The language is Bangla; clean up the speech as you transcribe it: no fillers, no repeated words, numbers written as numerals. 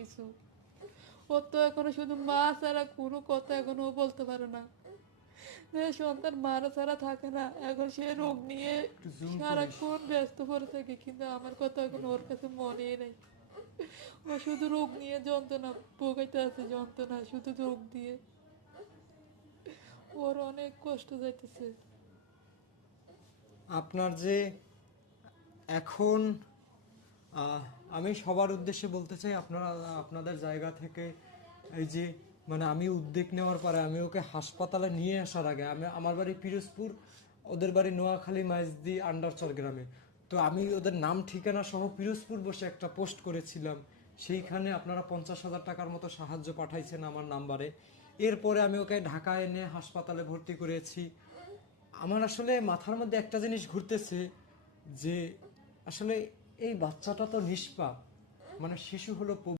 কিছু। ওর তো এখনো শুধু মা ছাড়া কোনো কথা এখনো ও বলতে পারে না। যে সন্তান মারা ছাড়া থাকে না, এখন সে রোগ নিয়ে একটু জুম করিস। সারাক্ষণ ব্যস্ত পড়ে থাকে, কিন্তু আমার কথা এখন ওর কাছে মনেই নাই। ও শুধু রোগ নিয়ে যন্ত্রণা ভোগাইতে আছে, যন্ত্রণা শুধু রোগ দিয়ে ওর অনেক কষ্ট যাইতেছে। আপনার যে এখন আমি সবার উদ্দেশ্যে বলতে চাই, আপনারা আপনাদের জায়গা থেকে এই যে মানে আমি উদ্যোগ নেওয়ার পরে আমি ওকে হাসপাতালে নিয়ে আসার আগে আমার বাড়ি পিরোজপুর, ওদের বাড়ি নোয়াখালী মাইজদি আন্ডারচর গ্রামে। তো আমি ওদের নাম ঠিকানা সহ পিরোজপুর বসে একটা পোস্ট করেছিলাম, সেইখানে আপনারা 50,000 টাকার মতো সাহায্য পাঠাইছেন আমার নাম্বারে। এরপরে আমি ওকে ঢাকায় এনে হাসপাতালে ভর্তি করেছি। আমার আসলে মাথার মধ্যে একটা জিনিস ঘুরতেছে যে আসলে এই বাচ্চাটা তো নিষ্পাপ, মানে শিশু হলো